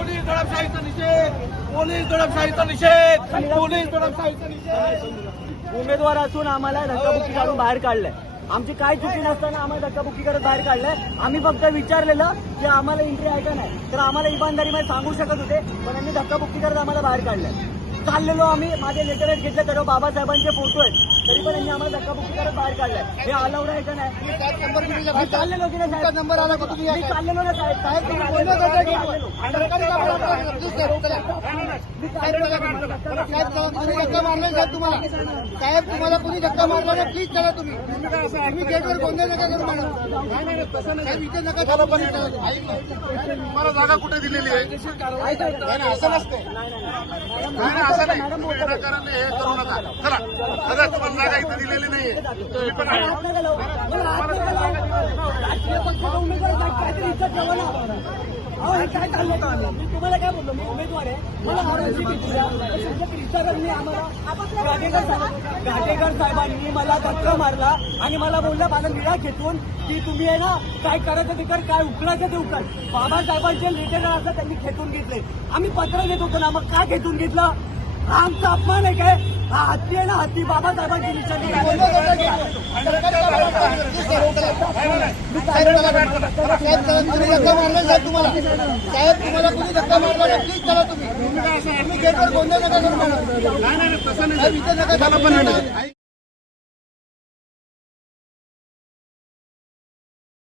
Police दडपशाहीचा निषेध, police दडपशाहीचा निषेध, police दडपशाहीचा निषेध। उमेदवार असून आम्हाला धक्काबुक्की काढून बाहेर काढलंय। आमची काय चुकी नसताना आम्हाला धक्काबुक्की करत बाहेर काढलंय। आम्ही फक्त विचारलेलं की आम्हाला एंट्री आहे का नाही, तर आम्हाला इमानदारीमध्ये सांगू शकत होते, पण यांनी धक्काबुक्की करत आम्हाला बाहेर काढलंय। चाललेलो आम्ही, माझे लेटर घेतले तर बाबासाहेबांचे फोटो आहेत, तरी पण यांनी आम्हाला धक्काबुक्की करत बाहेर काढलंय। हे अलाउड आहे का नाही? मी चाललेलो की नाही साहेब? नंबर आला का तुम्ही? मी चाललेलो ना साहेब। साहेब तुम्ही साहेब धक्का मारला साहेब तुम्हाला, साहेब तुम्हाला कोणी धक्का मारला ना, प्लीज चला तुम्ही गेटवर गोंधळ नका करू मॅडम, साहेब इथे नका चला। पण मला जागा कुठे दिलेली आहे? असं नसते, नाही असं नाही, तुम्ही विनाकारण हे करू नका। चला दादा, तुम्हाला जागा इथे दिलेली नाहीये, तुम्ही पण आहे। काय चाललं होतं? मी तुम्हाला काय बोललो? मी उमेदवार आहे, मला आरक्षण घेतलं आम्हाला घाटेकर साहेबांनी मला धक्का मारला आणि मला बोलला, माझा निळा खेचून की तुम्ही आहे ना, काय करायचं ते कर, काय उकळायचं ते उकळ। बाबासाहेबांचे लेटर असं त्यांनी खेचून घेतले। आम्ही पत्र देत होतो ना, मग काय खेचून घेतलं? हा आमचा अपमान आहे काय? हा हत्ती आहे ना, हत्ती बाबासाहेबांची निशाणी। धक्का मारला साहेब तुम्हाला, साहेब तुम्हाला कोणी धक्का मारला ना, प्लीज चला तुम्ही गेटवर गोंधळ नका करू मॅडम, नाही तसं साहेब इथे नका नाही।